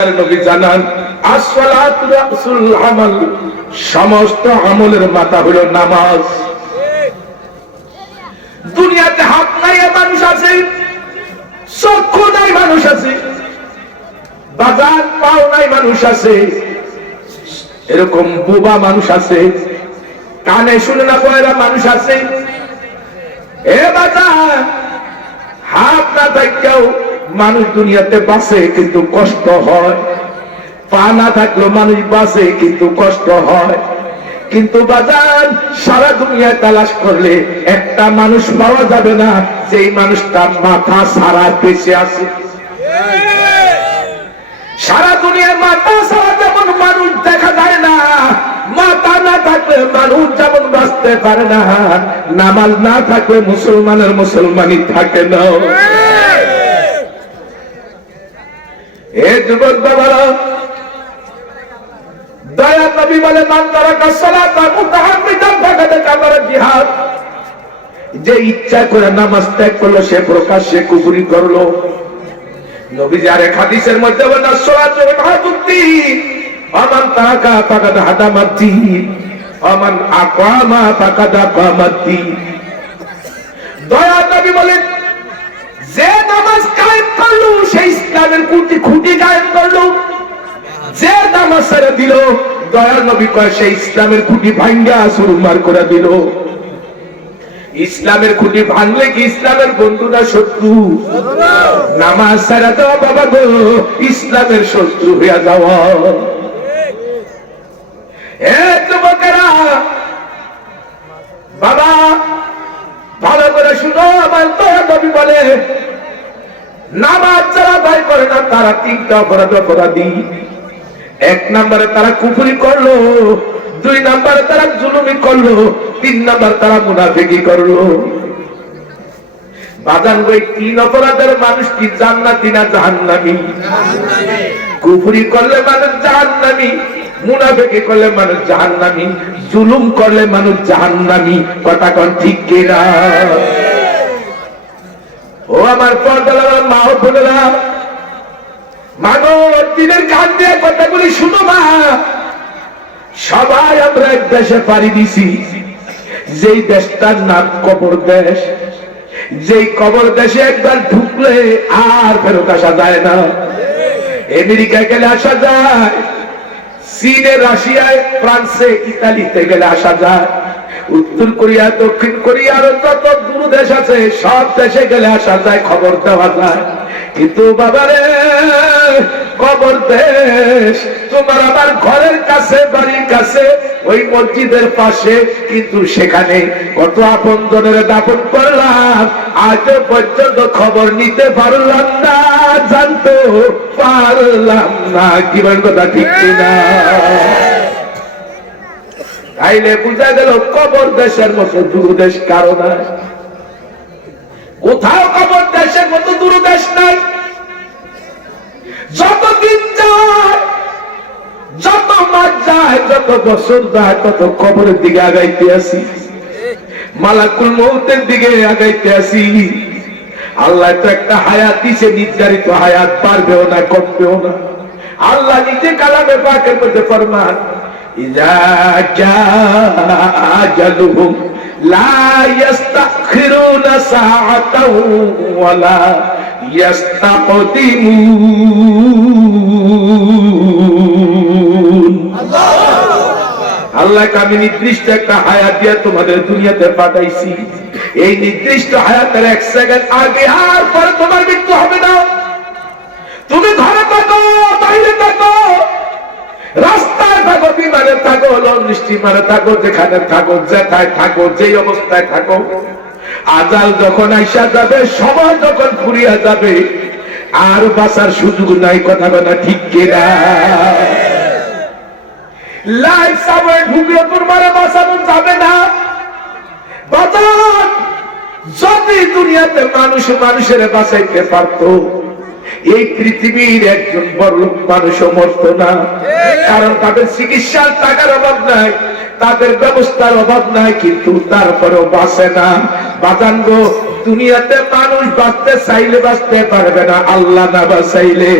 নবী জানান আসসালাতু রাসুল আমাল, সমস্ত আমলের মাথা হলো নামাজ। দুনিয়াতে হাত নাই মানুষ আছে, চক্ষু নাই মানুষ আছে, বাজার পাও নাই মানুষ আছে, এরকম বোবা মানুষ আছে, কানে শুনে না পয়রা মানুষ আছে। এ বাজার হাত না থাকলেও মানুষ দুনিয়াতে বাঁচে কিন্তু কষ্ট হয়, পা না থাকলেও মানুষ বাঁচে কিন্তু কষ্ট হয়। কিন্তু বাজার সারা দুনিয়ায় তালাশ করলে একটা মানুষ পাওয়া যাবে না যেই মানুষটা মাথা সারা বেঁচে আছে। সারা দুনিয়ার মাথা সারা যেমন মানুষ দেখা যায় না, মাথা না থাকলে মানুষ যেমন বাঁচতে পারে না, নামাজ না থাকলে মুসলমানের মুসলমানই থাকে না। এ যুবক বাবারা, দয়া নবী বলে মান তারাকা সালাতা মুতাআম্মিদান ফাকাদ কাফারা জিহাদ, যে ইচ্ছা করে নামাজ ত্যাগ করলো সে প্রকাশ্যে কুফরি করলো। নবী আরেক হাদিসের মধ্যে বলেন সালাতু ইবাদুদ্দিন আমান তারাকা ফাকাদ হাদামাদ্দিন আমান আকামা ফাকাদ আকামাদ্দিন। দয়া নবী বলেন যে নামাজ কায়েম করলো সেই ইসলামের খুঁটি কায়েম করলো, যে নামাজ ছেড়ে দিল দয়ার নবী কয় সেই ইসলামের খুঁটি ভাঙ্গা চুরমার করে দিল। ইসলামের খুঁটি ভাঙলে কি ইসলামের বন্ধু না শত্রু? নামাজ ছেড়ে দেওয়া বাবা গো ইসলামের শত্রু হইয়া যাওয়া। এ যুবকেরা বাবা ভালো করে শুনো, আমার দয়া নবী বলে নামাজ যারা আদায় করে না তারা তিনটা অপরাধী। এক নম্বরে তারা কুফরি করলো, দুই নম্বরে তারা জুলুমি করলো, তিন নম্বর তারা মুনাফিকি করলো। বাজান ওই তিন অপরাধের মানুষ কি জান্নাতি না জাহান্নামী? কুফরি করলে মানুষ জাহান্নামী, মুনাফিকি করলে মানুষ জাহান্নামী, জুলুম করলে মানুষ জাহান্নামী। কথা কোন ঠিক কিনা? ও আমার পর্দার মা ও বোনেরা, মাগো দিনের কান দিয়ে কথাগুলি শুনো মা। সবাই আমরা এক দেশে পাড়ি দিছি, যেই দেশটার নাম কবর দেশ। যেই কবর দেশে একবার ঢুকলে আর ফেরত আসা যায় না। আমেরিকা গেলে আসা যায়, চীনে, রাশিয়ায়, ফ্রান্সে, ইতালিতে গেলে আসা যায়, উত্তর কোরিয়া, দক্ষিণ কোরিয়া, আরো যত দূর দেশ আছে সব দেশে গেলে আসা যায়, খবর দেওয়া যায়। কিন্তু বাবারে কবর দেশ তোমার আমার ঘরের কাছে, বাড়ির কাছে, ওই মসজিদের পাশে, কিন্তু সেখানে কত আপনজনের দাফন করলাম আজ পর্যন্ত খবর নিতে পারলাম না, জানতে পারলাম না। কি বলেন কথা ঠিক কিনা? তাইলে বুঝা গেল কবর দেশের মতো দূরদেশ কারো নাই, কোথাও কবর দেশের মতো দূরদেশ নাই। যত দিন যায়, যত মাস যায়, যত বছর যায়, তত কবরের দিকে আগাইতে আসি, মালাকুল মউতের দিকে আগাইতে আসি। আল্লাহ তো একটা হায়াত দিছে, নির্ধারিত হায়াত, বাড়বেও না কমবেও না। আল্লাহ নিজে কালামে পাকের মধ্যে ফরমান ইযা জাআ আজালুহুম লা ইস্তাখিরুনা সাআতাও ওয়ালা ইস্তাকদিমুন। আল্লাহকে আমি নির্দিষ্ট একটা হায়াত দিয়ে তোমাদের দুনিয়াতে পাঠাইছি, এই নির্দিষ্ট হায়াতের এক সেকেন্ড আগে আর পরে তোমার মৃত্যু হবে না। তুমি ঘরে থাকো, বাইরে থাকো, রাস্তায় থাকো, বিমানে থাকো, লঞ্চ স্টিমারে থাকো, যেখানে থাকো, যেথায় থাকো, যেই অবস্থায় থাকো, আজাল যখন আইসা যাবে, সময় যখন ফুরিয়া যাবে, আর বাঁচার সুযোগ নাই। কথা বলা ঠিক কিনা? লাইফ সামনে ঢুকলে তোমার বাঁচানো যাবে না। বাঁচান যদি দুনিয়াতে মানুষ মানুষের বাঁচাইতে পারতো, এই পৃথিবীর একজন বড়লোক মানুষও মরত না। কারণ তাদের চিকিৎসার টাকার অভাব নাই, তাদের ব্যবস্থার অভাব নাই, কিন্তু তারপরেও বাঁচে না। বাঁচান গো দুনিয়াতে মানুষ বাঁচতে চাইলে বাঁচতে পারবে না আল্লাহ না বাঁচাইলে।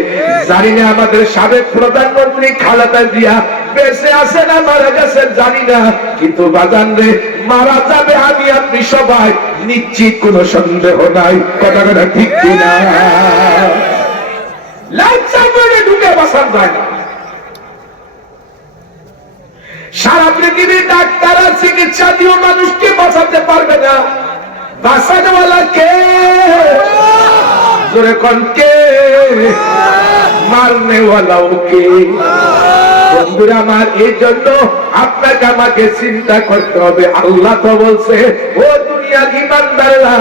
জানি না আমাদের সাবেক প্রধানমন্ত্রী খালেদা জিয়া বেঁচে আছে না মারা গেছে জানি না, কিন্তু বাজান রে মারা যাবে আমি আপনি সবাই নিশ্চিত, কোনো সন্দেহ নাই। কথা কথা ঠিক কিনা? লাইটটা করে ঢুকে বসার যায় না। সারা পৃথিবীর ডাক্তাররা চিকিৎসা দিয়ে মানুষকে বাঁচাতে পারবে না। বাঁচানোওয়ালা কে? জোরে কোন কে? মারনেওয়ালাও কে? বন্ধুরা আমার, এই জন্য আপনাকে আমাকে চিন্তা করতে হবে। আল্লাহ তো বলছে, ও দুনিয়ার ঈমানদাররা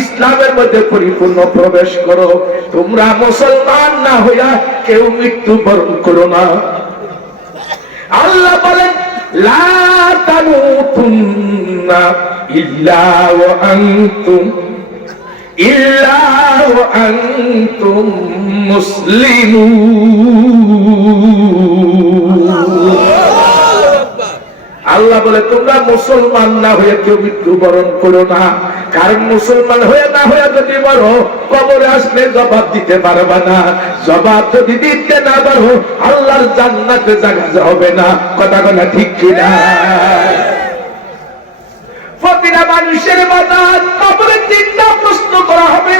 ইসলামের মধ্যে পরিপূর্ণ প্রবেশ করো। তোমরা মুসলমান না হইয়া কেউ মৃত্যুবরণ করো না। আল্লাহ বলেন, লা তামুতুন্না ইল্লা ওয়া আনতুম মুসলিমুন। আল্লাহ বলে, তোমরা মুসলমান না হয়ে কেউ মৃত্যুবরণ করো না। কারণ মুসলমান হয়ে না হয়ে যদি মরো, কবরে আসলে জবাব দিতে পারবা না। জবাব যদি দিতে না পারো, আল্লাহর জান্নাতে জায়গা হবে না। কথা বলা ঠিক কিনা? প্রতিটা মানুষের বাজার কবরে তিনটা প্রশ্ন করা হবে।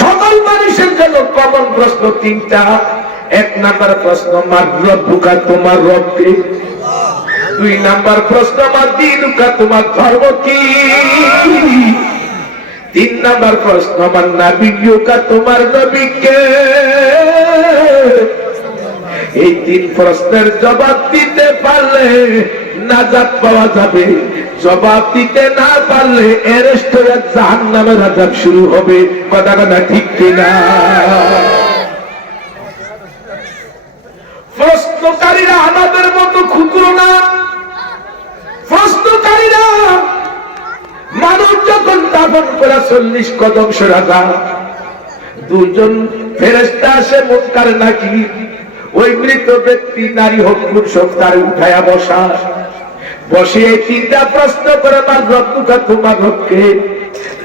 সকল মানুষের জন্য কমন প্রশ্ন তিনটা। এক নাম্বার প্রশ্ন, মার রব্বুকা, তোমার রব কে? দুই নাম্বার প্রশ্ন, মার দীনুকা, তোমার ধর্ম কি? তিন নাম্বার প্রশ্ন, মার নাবিয়ুকা, তোমার নবী কে? এই তিন প্রশ্নের জবাব দিতে পারলে নাজাত পাওয়া যাবে। জবাব দিতে না পারলে অ্যারেস্ট হয়ে জাহান্নামের আযাব শুরু হবে। কথা কথা ঠিক কিনা? প্রশ্নকারীরা আমাদের মতো ক্ষুদ্র না। প্রশ্নকারীরা মানুষ যখন দাফন করে 40 কদম সরাজা, দুজন ফেরেশতা আসে মুনকার নাকির। ওই মৃত ব্যক্তি নারী হোক পুরুষ হোক তার উঠায়া বসা, বসিয়ে তিনটা প্রশ্ন করে, মার রব্বুকা, তোমার রব কে?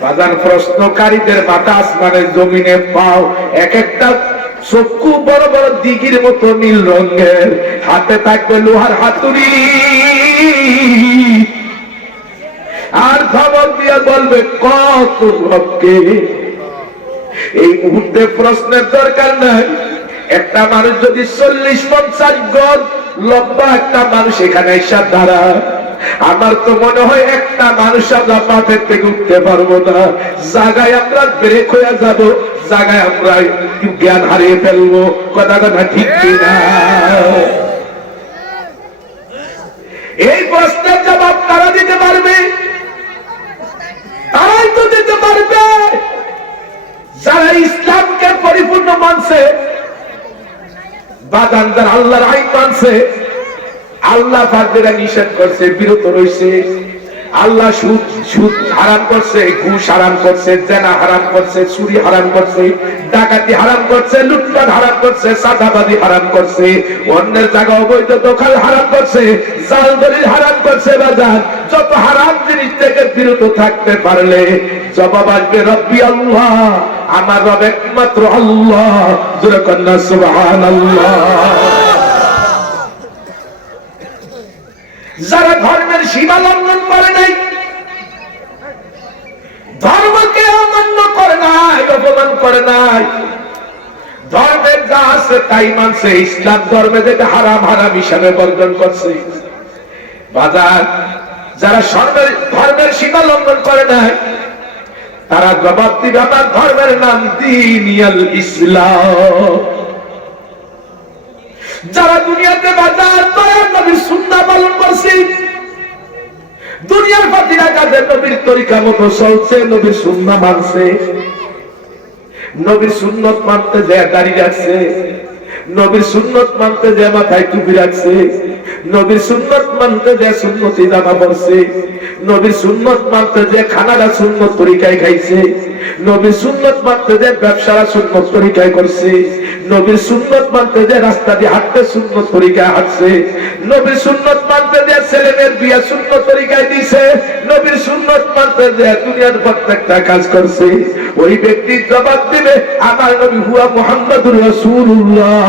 বাজার প্রশ্নকারীদের মাথা আসমানের জমিনে পাও। এক একটা চক্ষু বড় বড় দিঘির মতো নীল রঙের, হাতে থাকবে লোহার হাতুড়ি, আর ধমক দিয়ে বলবে, কত রবকে? এই মুহূর্তে প্রশ্নের দরকার নাই। একটা মানুষ যদি 40-50 গজ লম্বা একটা মানুষ এখানে এসে দাঁড়ায়, আমার তো মনে হয় একটা মানুষ আমরা মাঠের থেকে উঠতে পারবো না। জায়গায় আমরা ব্রেক হয়ে যাবো, জায়গায় আমরা জ্ঞান হারিয়ে ফেলবো। কথা কথা ঠিক কিনা? এই প্রশ্নের জবাব তারা দিতে পারবে, তারাই তো দিতে পারবে যারা ইসলামকে পরিপূর্ণ মানছে, বাদানদার আল্লাহর আইন মানছে। আল্লাহ পাক যেটা নিষেধ করছে বিরত রয়েছে। আল্লাহ সুদ হারাম করছে, ঘুষ হারাম করছে, জেনা হারাম করছে, চুরি হারাম করছে, ডাকাতি হারাম করছে, লুটপাট হারাম করছে, চাঁদাবাজি হারাম করছে, অন্যের জায়গা অবৈধ দখল হারাম করছে, জাল দলিল হারাম করছে। বাজার যত হারাম জিনিস থেকে বিরত থাকতে পারলে জবাব আসবে, রব্বি আল্লাহ, আমার রব একমাত্র আল্লাহ। জোরে কন্যা সুবহানাল্লাহ। যারা ধর্মের সীমা লঙ্ঘন করে নাই, ধর্মকে অমান্য করে নাই, অপমান করে নাই, ধর্মের যা আছে তাই মানছে, ইসলাম ধর্মে যেটা হারাম হারাম হিসাবে বর্জন করছে। বাজার যারা ধর্মের সীমা লঙ্ঘন করে নাই, তারা জবাব দিবে, আমার ধর্মের নাম দীনুল ইসলাম। যারা দুনিয়াতে বাজার দয়ার নবীর সুন্নাহ পালন করছে, দুনিয়ার ফাতিরা কাজে নবীর তরিকা মতো চলছে, নবীর সুন্নাহ মানছে, নবীর সুন্নত মানতে যে দাড়ি রাখছে, নবীর সুন্নত মানতে যে মাথায় টুপি রাখছে, নবীর সুন্নত মানতে যে সুন্নতি জামা পরছে, নবীর সুন্নত মানতে যে খানাটা সুন্নত তরিকায় খাইছে, নবীর সুন্নত মানতে যে ব্যবসারা সুন্নত তরিকায় করছে, নবীর সুন্নত মানতে যে রাস্তা দিয়ে হাঁটতে সুন্নত তরিকায় হাঁটছে, নবীর সুন্নত মানতে যে ছেলেমেয়ের বিয়া সুন্নত তরিকায় দিছে, নবীর সুন্নত মানতে যে দুনিয়ার প্রত্যেকটা কাজ করছে, ওই ব্যক্তি জবাব দিবে আমার নবী হুয়া মুহাম্মাদুর রাসূলুল্লাহ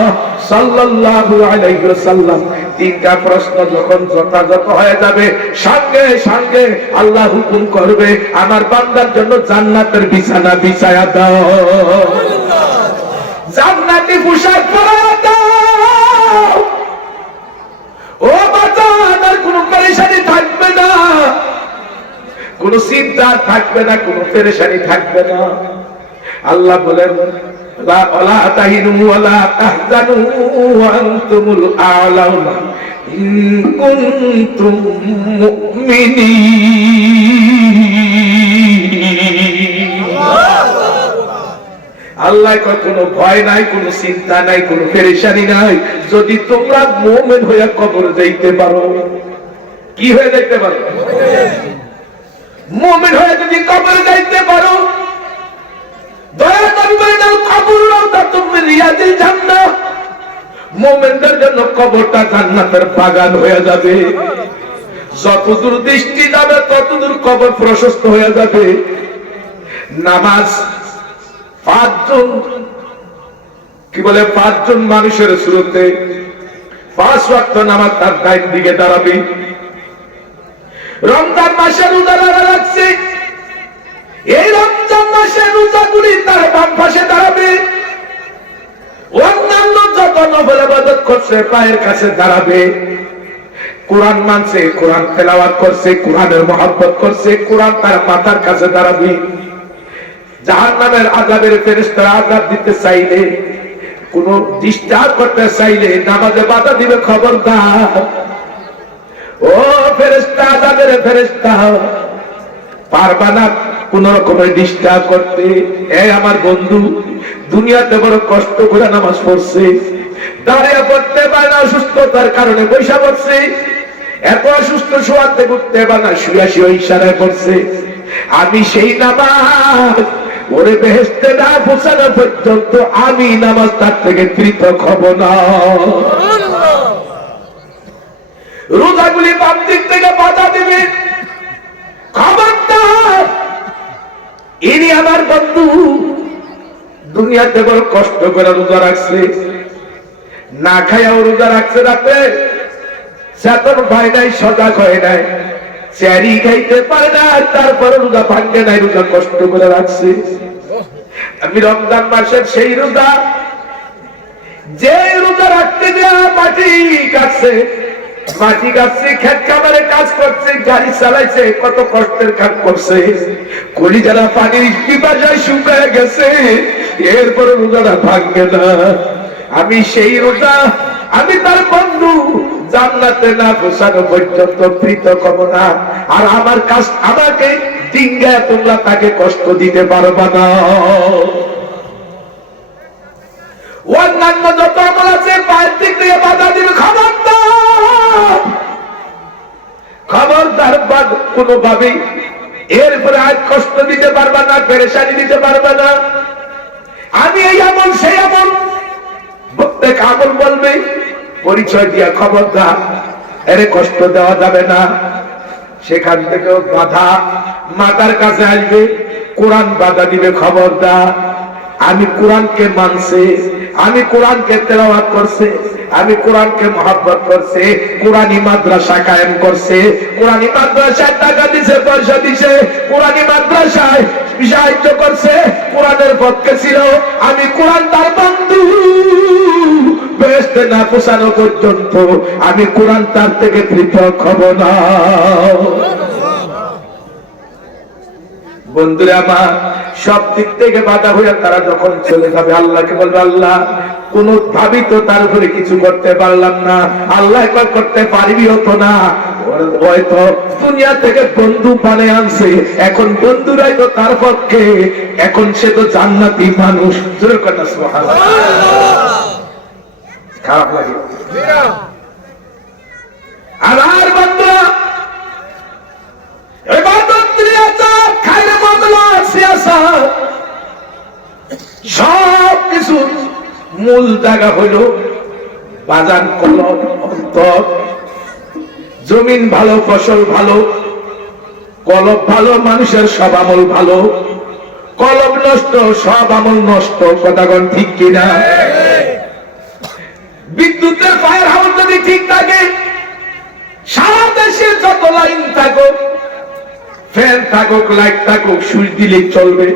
সাল্লাল্লাহু আলাইহি ওয়াসাল্লাম। তিনটা প্রশ্ন যখন যথাযথ হয়ে যাবে, সঙ্গে সঙ্গে আল্লাহ হুকুম করবে আমার বান্দার জন্য জান্নাতের বিছানা বিছায়া দাও, জান্নাতি পোশাক পরায়া দাও। ও বাজান, আর কোনো পেরেশানি থাকবে না, কোনো চিন্তা থাকবে না, কোনো পেরেশানি থাকবে না। আল্লাহ বলেন ওয়ালা তাহিনু ওয়ালা তাহজানু ওয়া আনতুমুল আ'লাউনা ইন কুনতুম মুমিনিন। আল্লাহ কয় কোনো ভয় নাই, কোনো চিন্তা নাই, কোনো পেরেশানি নাই, যদি তোমরা মুমিন হয়ে কবর যাইতে পারো। কি হয়ে যাইতে পারো? মুমিন হয়ে যদি কবর যাইতে পারো, দয়া নবী বলেন আল কবর রাউদাতুম মিন রিয়াদিল জান্নাহ, মুমিনদের জন্য কবরটা জান্নাতের বাগান হয়ে যাবে। যতদূর দৃষ্টি যাবে ততদূর কবর প্রশস্ত হয়ে যাবে। নামাজ পাঁচজন, কি বলে, পাঁচজন মানুষের শুরুতে 5 ওয়াক্ত নামাজ তার ডাইন দিকে দাঁড়াবে। রমজান মাসে রোজা রাখছে, এই রমজান মাসে রোজাগুলি তার বাম পাশে দাঁড়াবে। অন্যান্য যত নফল ইবাদত করছে পায়ের কাছে দাঁড়াবে। কোরআন মানছে, কোরআন তেলাওয়াত করছে, কোরআনের মহব্বত করছে, কোরআন তার মাথার কাছে দাঁড়াবে। জাহান্নামের আযাবের ফেরেশতারা আযাব দিতে চাইলে, কোন ডিস্টার্ব করতে চাইলে নামাজে বাধা দিবে, খবরদার। ও ফেরেশতা, আযাবের ফেরেশতা, পারবা না কোন রকমের ডিস্টার্ব করতে। এই আমার বন্ধু দুনিয়াতে বড় কষ্ট করে নামাজ পড়ছে, দাঁড়িয়ে পড়তে পারে না, অসুস্থতার কারণে বৈশা পড়ছে, এত অসুস্থ শোয়াতে উঠতে পারে না, শুয়ে শুয়ে ইশারায় পড়ছে আমি সেই নামাজ ওরে বেহেশতে না পৌঁছানো পর্যন্ত আমি নামাজ তার থেকে পৃথক হব না। রোজাগুলি বাম দিক থেকে বাধা দিবে, খবরদার। ইনি আমার বন্ধু দুনিয়াতে বড় কষ্ট করে রোজা রাখছে, না খাইয়াও রোজা রাখছে, রাতে চেতন হয় নাই, সজাগ হয় নাই, চারি খাইতে পারে না, তারপরে রোজা ভাঙ্গে নাই, রোজা কষ্ট করে রাখছে। আমি রমজান মাসের সেই রোজা, যে রোজা রাখতে দেওয়া মাটি কাটছে, খেত খামারে কাজ করছে, গাড়ি চালাইছে, কত কষ্টের কাজ করছে, কলিজারা পানির পিপাসায় শুকায় গেছে, এরপরে রোজাটা ভাঙ্গে না। আমি সেই রোজা, আমি তার বন্ধু, জান্নাতে না পৌঁছানো পর্যন্ত পৃথক হব না। আর আমার কাজ, আমাকে ডিঙ্গায় তোমরা তাকে কষ্ট দিতে পারবা না। অন্যান্য যত আমল আছে পায়ের দিক থেকে বাধা দিবে, খবরদার, খবরদার। কোনোভাবেই এরপরে আজ কষ্ট দিতে পারবা না, পেরেশানি দিতে পারবা না। আমি এই আমল সেই আমল, প্রত্যেক আমল বলবে, পরিচয় দিয়া খবরদার, এর কষ্ট দেওয়া যাবে না। সেখান থেকেও বাধা মাতার কাছে আসবে, কোরআন বাধা দিবে, খবরদার। আমি কোরআনকে মানছে, আমি কোরআনকে তেলাওয়াত করছে, আমি কোরআনকে মহব্বত করছে, কোরআনী মাদ্রাসা কায়েম করছে, কোরআনী মাদ্রাসায় টাকা দিছে, পয়সা দিছে, কোরআনী মাদ্রাসায় সাহায্য করছে, কোরআনের পক্ষে ছিল। আমি কোরআন তার বন্ধু, বেহেশতে না পৌঁছানো পর্যন্ত আমি কোরআন তার থেকে পৃথক হব না। বন্ধুরা আমার, সব দিক থেকে বাধা হয়ে তারা যখন চলে যাবে, আল্লাহকে বলবে আল্লাহ কোন ভাবি তো তার উপরে কিছু করতে পারলাম না, আল্লাহ একবার করতে পারবিও তো না, হয়তো দুনিয়া থেকে বন্ধু বানিয়ে আনছে, এখন বন্ধুরাই তো তার পক্ষে, এখন সে তো জান্নাতি মানুষ। জোরে কথা সুবহানাল্লাহ। খারাপ লাগে আমার বন্ধুরা, সব কিছু মূল জায়গা হইল বাজান কলম অন্তর। জমিন ভালো, ফসল ভালো, কলব ভালো, মানুষের সব আমল ভালো। কলব নষ্ট, সব আমল নষ্ট। কথাগণ ঠিক কিনা? বিদ্যুতের ফায়ার হাউস যদি ঠিক থাকে, সারা দেশে যত লাইন থাকুক, ফ্যান থাকুক, লাইট থাকুক, সুইচ দিলেই চলবে।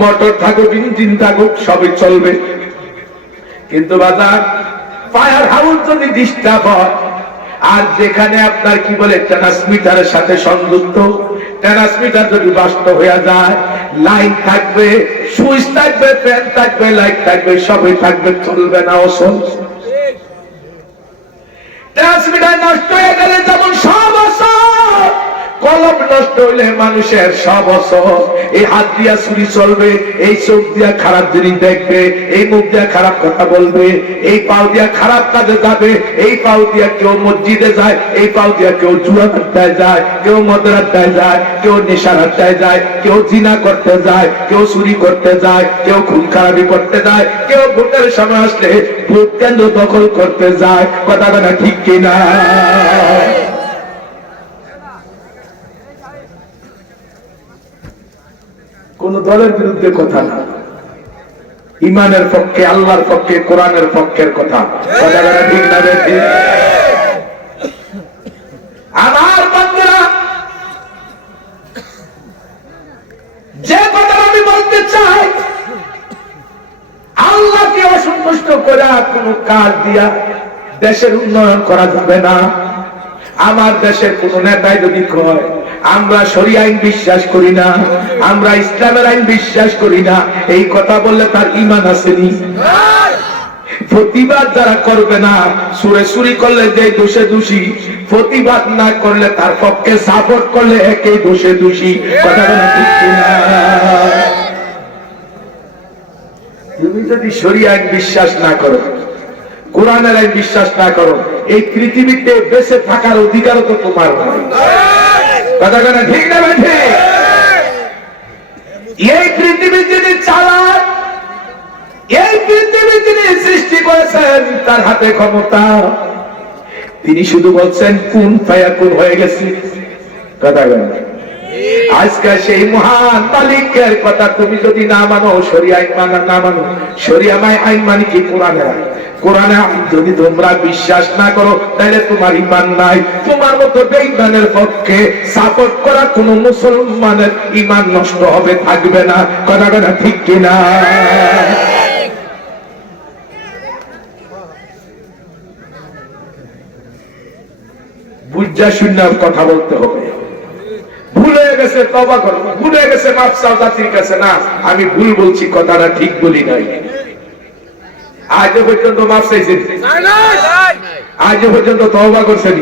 মোটর থাকুক, ইঞ্জিন থাকুক, সবই চলবে। কিন্তু বাজার ফায়ার হাউস যদি ডিস্টার্ব হয়, আর যেখানে আপনার কি বলে ট্রান্সমিটারের সাথে সংযুক্ত, ট্রান্সমিটার যদি নষ্ট হয়ে যায়, লাইন থাকবে, সুইচ থাকবে, ফ্যান থাকবে, লাইট থাকবে, সবই থাকবে, চলবে না। অসল ট্রান্সমিটার নষ্ট হয়ে গেলে যেমন সব অসল, কলম নষ্ট হইলে মানুষের সব অসল। এই হাত দিয়া চুরি চলবে, এই চোখ দিয়া খারাপ জিনিস দেখবে, এই মুখ দিয়া খারাপ কথা বলবে, এই পাও দিয়া খারাপ কাজে যাবে, এই পাও দিয়া কেউ মসজিদে যায়, এই পাও দিয়া কেউ জুয়া আড্ডায় যায়, কেউ মদের আড্ডায় যায়, কেউ নেশার আড্ডায় যায়, কেউ জিনা করতে যায়, কেউ চুরি করতে যায়, কেউ খুন খারাপি করতে যায়, কেউ ভোটের সময় আসলে ভোট কেন্দ্র দখল করতে যায়। কথা কথা ঠিক কিনা? কোন দলের বিরুদ্ধে কথা না, ইমানের পক্ষে, আল্লাহর পক্ষে, কোরআনের পক্ষের কথা। কথাটা ঠিক না? দেখি আমার বন্ধুরা, যে কথা আমি বলতে চাই, আল্লাহকে অসন্তুষ্ট করা কোন কাজ দিয়া দেশের উন্নয়ন করা যাবে না। আমার দেশের কোন নেতাই যদি কয় আমরা শরিয়া আইন বিশ্বাস করি না, আমরা ইসলামের আইন বিশ্বাস করি না, এই কথা বললে তার ঈমান আসেনি। প্রতিবাদ যারা করবে না, সুরে চুরি করলে যে দোষে দোষী, প্রতিবাদ না করলে তার পক্ষে সাপোর্ট করলে একই দোষে দোষী। কথা বলা ঠিক কিনা? তুমি যদি শরিয়া আইন বিশ্বাস না করো, কোরআনের আইন বিশ্বাস না করো, এই পৃথিবীতে বেঁচে থাকার অধিকারও তো তোমার নয়। কথা কথা ঠিক না? ঠিক। এই পৃথিবী যিনি চালান, এই পৃথিবী যিনি সৃষ্টি করেছেন, তার হাতে ক্ষমতা। তিনি শুধু বলছেন কুন ফায়াকুন হয়ে গেছে। কথা কথা আজকে সেই মহান মালিকের কথা তুমি যদি না মানো, শরিয়া আইন মানা না মানো, শরিয়া আইন মানে কি? কোরআনের আইন। কোরআনে যদি তোমরা বিশ্বাস না করো, তাহলে তোমার ঈমান নাই। তোমার মতো বেঈমানের পক্ষে সাপোর্ট করা কোন মুসলমানের ঈমান নষ্ট হবে, থাকবে না। কথা কথা ঠিক কিনা? বুঝা শূন্য কথা বলতে হবে। ভুলে গেছে তওবা করো, ভুলে গেছে মাফ চাও জাতির কাছে। না, আমি ভুল বলছি, কথাটা ঠিক বলি নাই। আজ পর্যন্ত মাফ চাইছেন? আজ পর্যন্ত তওবা করছেন?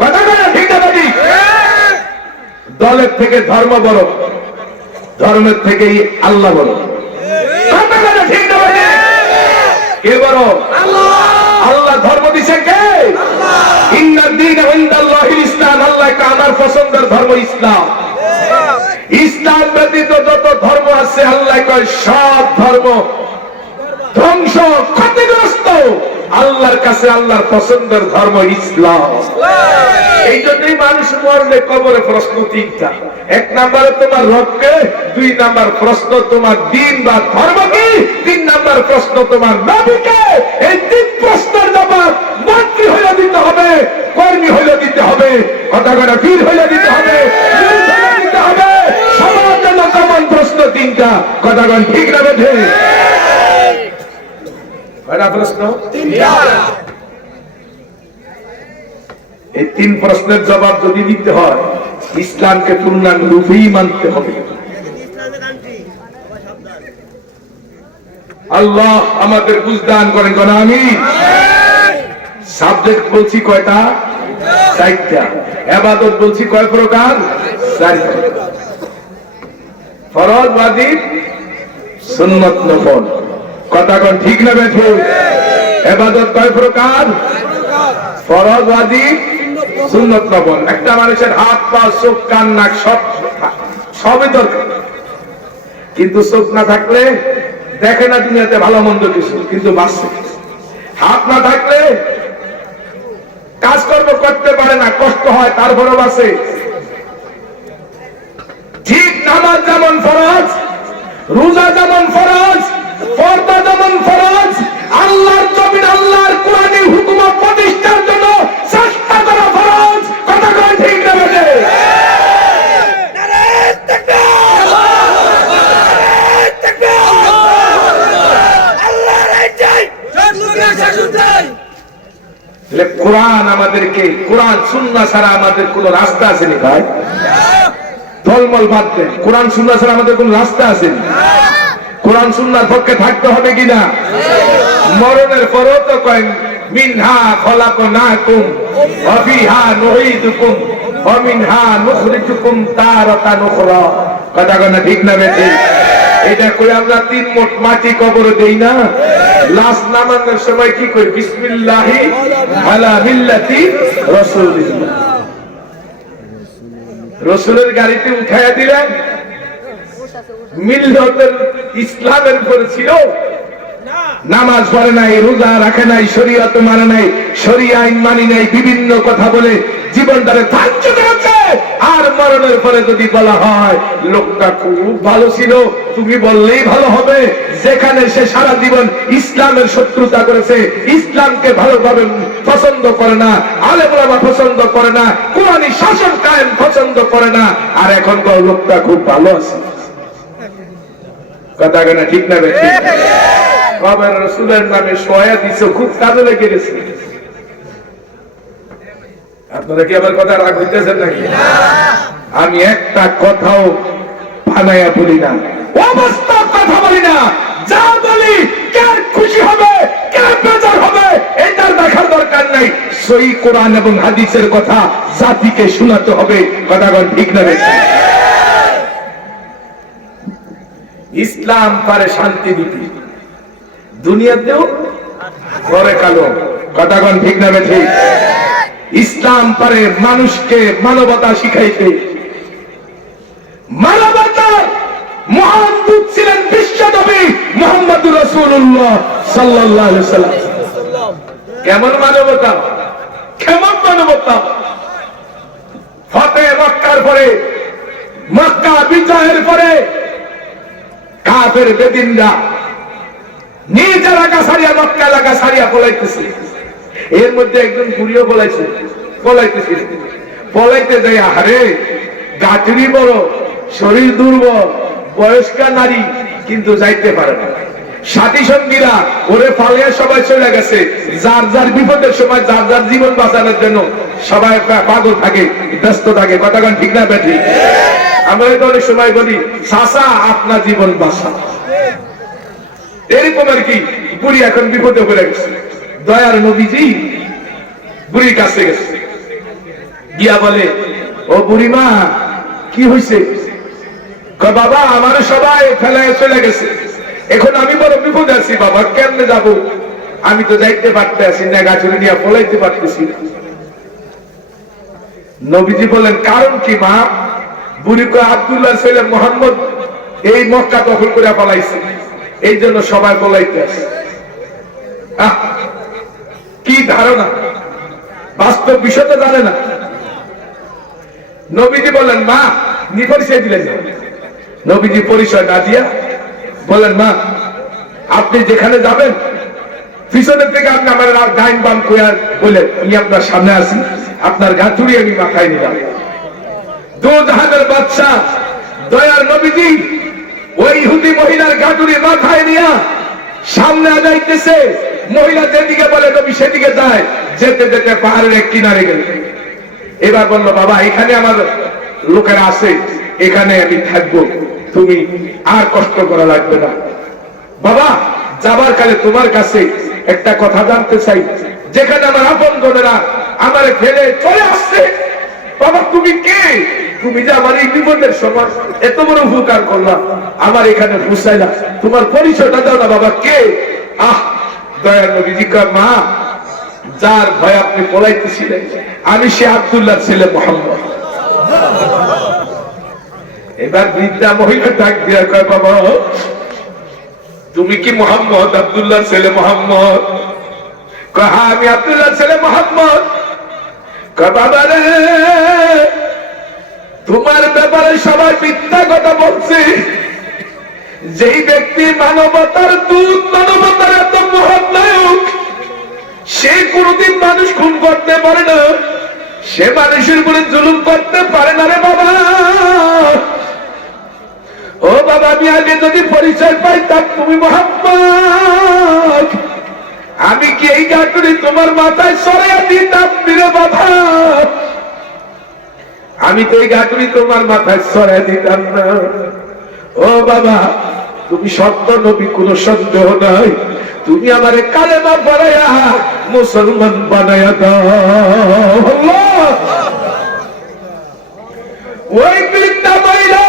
কথাটা ঠিক না? ঠিক। দলের থেকে ধর্ম বড়, ধর্মের থেকে আল্লাহ বড়। কথাটা ঠিক না? কে বড়? আল্লাহ। ধর্ম দিছে কে? ইন্নাদ দীনা ইনদাল্লাহিল ইসলাম। আল্লাহকে আমার পছন্দের ধর্ম ইসলাম। ইসলাম ব্যতীত যত ধর্ম আছে, আল্লাহ কয় সব ধর্ম ধ্বংস, ক্ষতিগ্রস্ত। আল্লাহর কাছে আল্লাহর পছন্দের ধর্ম ইসলাম। এই জন্যই মানুষ মরলে কবরে প্রশ্ন তিনটা। এক নাম্বারে তোমার রবকে, দুই নাম্বার প্রশ্ন তোমার দিন বা ধর্ম কি, তিন নাম্বার প্রশ্ন তোমার নবীকে। এই তিন প্রশ্নের জবাব মন্ত্রী হইলে দিতে হবে, কর্মী হইলে দিতে হবে, কথা কথা বীর হইলে দিতে হবে, দিতে হবে। সবার জন্য কমন প্রশ্ন তিনটা। কথা কথা ঠিক না? বেঠে প্রশ্ন তিনটা। এই তিন প্রশ্নের জবাব যদি দিতে হয়, ইসলামকে পূর্ণাঙ্গ রূপেই মানতে হবে। আল্লাহ আমাদের বুঝদান করেন। কোন আমি সাবজেক্ট বলছি কয়টা? চারটা। ইবাদত বলছি কয় প্রকার? চারটা। ফরজ, ওয়াজিব, সুন্নাত, নফল। কথা কোন ঠিক না? বেঠে ইবাদত কয় প্রকার? ফরজ, ওয়াজিব, সুন্নাত, নফল। একটা মানুষের হাত, পা, চোখ, কান, নাক সবই দরকার। কিন্তু চোখ না থাকলে দেখে না দুনিয়াতে ভালো মন্দ কিছু, কিন্তু বাঁচছে। হাত না থাকলে পারে না, কষ্ট হয়, তারপরেও আছে। ঠিক নামাজ যেমন ফরজ, রোজা যেমন ফরজ, পর্দা যেমন ফরজ, আল্লাহর জমিন আল্লাহর কোরআনী হুকুমত প্রতিষ্ঠার জন্য চেষ্টা করা ফরজ। কথা কয় ঠিক না বেঠে? কোরআন আমাদেরকে, কোরআন সুন্নাহ ছাড়া আমাদের কোন রাস্তা আছে নি ভাই? টলমল বাদ দেন, কোরআন সুন্নাহ ছাড়া আমাদের কোন রাস্তা আছে নি? কোরআন সুন্নাহর পক্ষে থাকতে হবে কিনা? মরণের পরও তো কয় মিনহা খলাকনাকুম ওয়া ফিহা নুঈদুকুম ওয়া মিনহা নুখরিজুকুম তারাতান উখরা। কথা কনা ঠিক না বেঠে? এটা কই আমরা তিন মোট মাটি কবর দেই না? লাশ নামানোর সময় কি কই? বিসমিল্লাহি আলা মিল্লাতি রাসূলিল্লাহ। রাসূলের গাড়িতে উঠায়া দিলেন, মিল্লাতের ইসলামের উপর ছিল, নামাজ পড়ে নাই, রোজা রাখে নাই, শরীয়ত মানে নাই, শরীয়ত আইন মানি নাই, বিভিন্ন কথা বলে জীবনটারে ধ্বংস করেছে। আর মরণের পরে যদি বলা হয় লোকটা খুব ভালো ছিল, তুমি বললেই ভালো হবে। যেখানে সে সারা জীবন ইসলামের শত্রুতা করেছে, ইসলামকে ভালোভাবে পছন্দ করে না, আলেম ওলামা পছন্দ করে না, কোরআনী শাসন কায়েম পছন্দ করে না, আর এখন লোকটা খুব ভালো আছে। কথা কেনা ঠিক না বেশি? বাবার রাসূলের নামে সয়া দিছো, খুব কাজে লেগে গেছে। আপনারা কি আবার কথা রাগ হইতেছেন নাকি? আমি একটা কথাও বানায়া বলি না, অবাস্তব কথা বলি না। যা বলি কে খুশি হবে, কে বেজার হবে, এটার দেখার দরকার নাই। সহিহ কোরআন এবং হাদিসের কথা জাতিকে শোনাতে হবে। কথা ঠিক না বেশি? ইসলাম পারে শান্তি দিতে, দুনিয়াতেও পরে কালো। কথা ঠিক না বেঠি? ইসলাম পারে মানুষকে মানবতা শিখাইতে। মানবতার মহান দূত ছিলেন বিশ্বনবী মুহাম্মদুর রাসূলুল্লাহ সাল্লাল্লাহু আলাইহি ওয়াসাল্লাম। কেমন মানবতা, কেমন মানবতা! ফতেহ মক্কার পরে, মক্কা বিজয়ের পরে কাফের বেদিনরা নিজ এলাকা ছাড়িয়া মক্কা এলাকা ছাড়িয়া পলাইতেছে। এর মধ্যে একজন বুড়িও পলাইতেছে। পলাইতে যাই, আরে গাঠরি বড়, শরীর দুর্বল, বয়স্কা নারী, কিন্তু যাইতে পারে না। সাথী সঙ্গীরা ওরে ফালিয়া সবাই চলে গেছে। যার যার বিপদের সময় যার যার জীবন বাঁচানোর জন্য সবাই পাগল থাকে, ব্যস্ত থাকে। কথা ঠিক না বেঠি? আমরা তো অনেক সময় বলি, চাচা আপনার জীবন বাঁচা। এরকম আর কি। বুড়ি এখন বিপদে পড়ে গেছে, দয়ার নবীজি বুড়ির কাছে গেছে, গিয়া বলে, ও বুড়ি মা, কি হয়েছে? বাবা, আমার সবাই ফেলায় চলে গেছে, এখন আমি বড় বিপদে আছি বাবা, কেমনে যাব? আমি তো যাইতে পারতে আছি না, গাছুরি নিয়ে পলাইতে পারতেছি না। নবীজি বলেন, কারণ কি মা? বুড়ি কয়, আব্দুল্লাহ ছেলে মোহাম্মদ এই মক্কা দখল করে পলাইছে, এই জন্য সবাই পলাইতে আসে। কি ধারণা, বাস্তব বিষয় তো জানে না। নবীজি বলেন, মা, নি পরিচয় দিলেন না। নবীজি পরিচয় না দিয়া বলেন, মা, আপনি যেখানে যাবেন পিছনের থেকে আপনি আমার ডাইন বাম কয়ার বলে আমি আপনার সামনে আসি, আপনার গাঁথুরি আমি মাথায় নিলাম। দু জাহানের বাদশা দয়ার নবীজি ওই ইহুদি মহিলার গাঁথুরি মাথায় নিয়া সামনে যাইতেছে। মহিলা যেদিকে বলে নবী সেদিকে যায়, যেতে যেতে পাহাড়ের এক কিনারে গেল। এবার বলল, বাবা, এখানে আমার লোকেরা আছে, এখানে আমি থাকবো, তুমি আর কষ্ট করা লাগবে না। বাবা, যাবার কালে তোমার কাছে একটা কথা জানতে চাই, যেখানে আমার আপন জনেরা আমার ফেলে চলে আসছে, বাবা তুমি কে? তুমি যে আমার এই বিপদের সময় এত বড় উপকার করলাম, আমার এখানে বুঝাইলা, তোমার পরিচয়টা দাও না বাবা, কে? দয়ার নবীজি কয়, মা, যার ভয় আপনি পলাইতেছিলেন আমি সে আব্দুল্লাহ ছেলে মোহাম্মদ। এবার বৃদ্ধা মহিলা ডাক দিয়া কয়, বাবা, তুমি কি মোহাম্মদ, আব্দুল্লাহ ছেলে মোহাম্মদ? কয়, হ্যাঁ, আমি আব্দুল্লাহ ছেলে মোহাম্মদ। বাবা রে, তোমার ব্যাপারে সবাই মিথ্যা কথা বলছে। যেই ব্যক্তি মানবতার দূত, মানবতার এত মহান নায়ক, সে কোনদিন মানুষ খুন করতে পারে না, সে মানুষের উপরে জুলুম করতে পারে না রে বাবা। ও বাবা, আমি আগে যদি পরিচয় পাইতাম তুমি মুহাম্মদ, আমি কি এই গাঁটুরি তোমার মাথায় সরাইয়া দিতাম রে বাবা? আমি তো এই গাঁটুরি তোমার মাথায় সরাইয়া দিতাম না। ও বাবা, তুমি সত্য নবী, কোন সন্দেহ নাই। তুমি আমারে কালেমা পড়াইয়া মুসলমান বানাইয়া দাও। ওই বৃদ্ধা মহিলা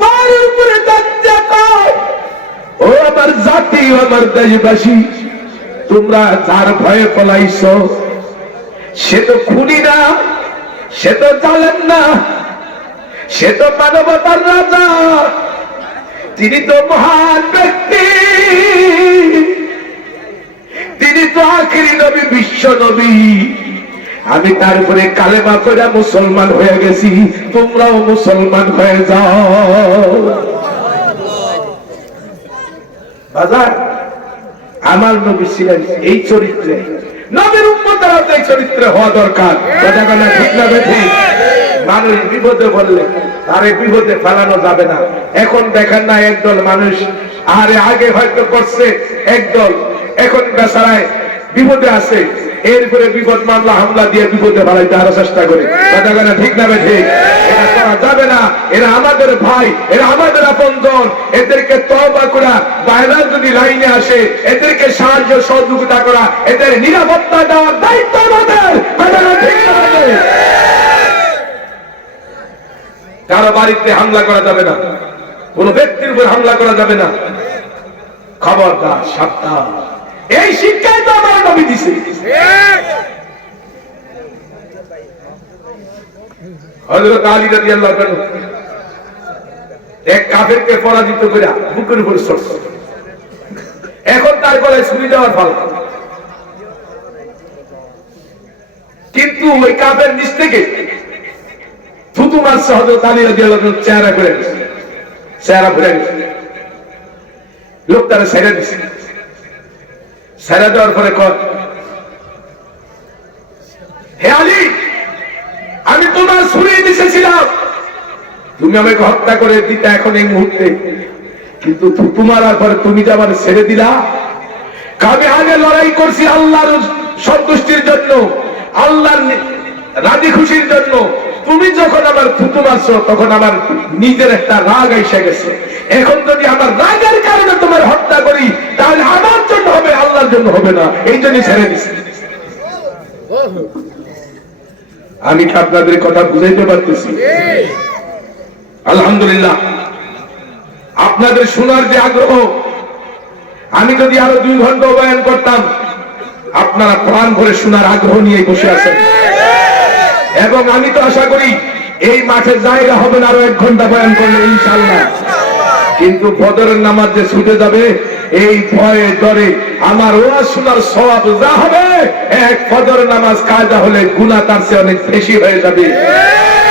পায়ের উপরে দাঁড়িয়ে কয়, ও আমার জাতি, ও আমার দেশবাসী, তোমরা যার ভয়ে পলাইছ সে তো খুনি না, সে তো জালেম না, সে তো মানবতার রাজা, তিনি তো মহান ব্যক্তি, তিনি তো আখিরি নবী, বিশ্ব নবী। আমি তারপরে কালেমা পড়ে মুসলমান হয়ে গেছি, তোমরাও মুসলমান হয়ে যাও। বাজার, আমার নবী ছিলেন এই চরিত্রে, নবীর উম্মতেরাও এই চরিত্রে হওয়া দরকার। কথা বলা ঠিক না ঠিক? মানুষ বিপদে বললে তারে বিপদে ফেলানো যাবে না। এখন দেখেন না একদল মানুষ, আরে আগে হয়তো করছে একদল, এখন বেচারায় বিপদে আছে, এরপরে বিপদ মামলা হামলা দিয়ে বিপদে ফেলাইতে আরো চেষ্টা করে। কথা বলা ঠিক না ঠিক? এটা করা যাবে না। এরা আমাদের ভাই, এরা আমাদের আপনজন, এদেরকে তওবা করা, বাইরে যদি লাইনে আসে এদেরকে সাহায্য সহযোগিতা করা, এদের নিরাপত্তা দেওয়ার দায়িত্ব আমাদের। কথা বলা ঠিক না ঠিক? কারো বাড়িতে হামলা করা যাবে না, কোন ব্যক্তির উপর হামলা করা যাবে না। খবরদার, সাবধান। এই শিক্ষাই তো আমার নবী দিছে। হযরত আলী রাদিয়াল্লাহু আনহু এক কাফেরকে পরাজিত করে বুকের উপর চড়ছে। এখন তার গলায় ছুরি দেওয়ার পালা, কিন্তু ওই কাফের নিচ থেকে থুতু মারছে হযরত আলী রাদিয়াল্লাহু আনহু, চেহারা করে গেছে, চেহারা ভরে গেছে। লোকটারে ছেড়ে দিছে। ছেড়ে দেওয়ার পরে কয়, হে আলী, আমি তোমার ছুরি দিয়েছিলাম, তুমি আমাকে হত্যা করে দিতে এখন এই মুহূর্তে, কিন্তু থুতু মারার পরে তুমি যে আমার ছেড়ে দিলা। আমি আগে লড়াই করছি আল্লাহর সন্তুষ্টির জন্য, আল্লাহর রাজি খুশির জন্য। তুমি যখন আমার থুতু মারছো তখন আমার নিজের একটা রাগ এসে গেছে। এখন যদি আমার রাগের কারণে তোমার হত্যা করি তাহলে আমার জন্য হবে, আল্লাহর জন্য হবে না। এই জন্য ছেড়ে দিচ্ছি। আমি কি আপনাদের কথা বুঝাইতে পারতেছি? আলহামদুলিল্লাহ, আপনাদের শোনার যে আগ্রহ, আমি যদি আরো 2 ঘন্টা বয়ান করতাম, আপনারা প্রাণ ভরে শোনার আগ্রহ নিয়ে বসে আছেন। এবং আমি তো আশা করি এই মাঠে জায়গা হবে না আরো 1 ঘন্টা বয়ান করলে ইনশাআল্লাহ। কিন্তু ফজরের নামাজ যে ছুটে যাবে, এই ভয়ে ডরে আমার ওয়াজ শোনার সওয়াব যা হবে, এক ফজর নামাজ কাজা হলে গুনাহ তার চেয়ে অনেক বেশি হয়ে যাবে।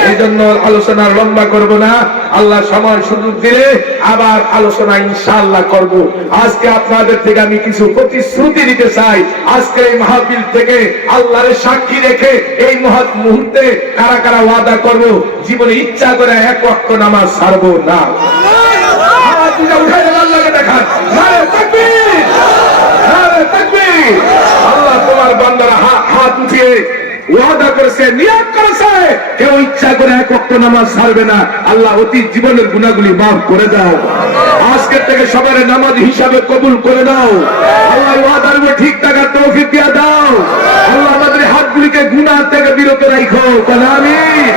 এই জন্য আলোচনা লম্বা করব না, আল্লাহ সময় সুযোগ দিলে আবার আলোচনা ইনশাআল্লাহ করব। আজকে আপনাদের থেকে আমি কিছু প্রতিশ্রুতি দিতে চাই। আজকে এই মাহফিল থেকে আল্লাহর সাক্ষী রেখে এই মহৎ মুহূর্তে কারা কারা ওয়াদা করব, জীবনে ইচ্ছা করে 1 ওয়াক্ত নামাজ ছাড়বো না। আল্লাহ তোমার বান্দারা হাত উঠিয়ে ওয়াদা করেছে, নিয়ত করেছে, কেউ ইচ্ছা করে 1 ওয়াক্ত নামাজ ছাড়বে না। আল্লাহ অতীত জীবনের গুনাহগুলি মাফ করে দাও। আজকের থেকে সবার নামাজ হিসাবে কবুল করে দাও। আল্লাহ ওয়াদার উপর ঠিক থাকার তৌফিক দিয়ে দাও। আল্লাহ আমাদের হাতগুলিকে গুনাহ থেকে বিরত রাখো। আমিন।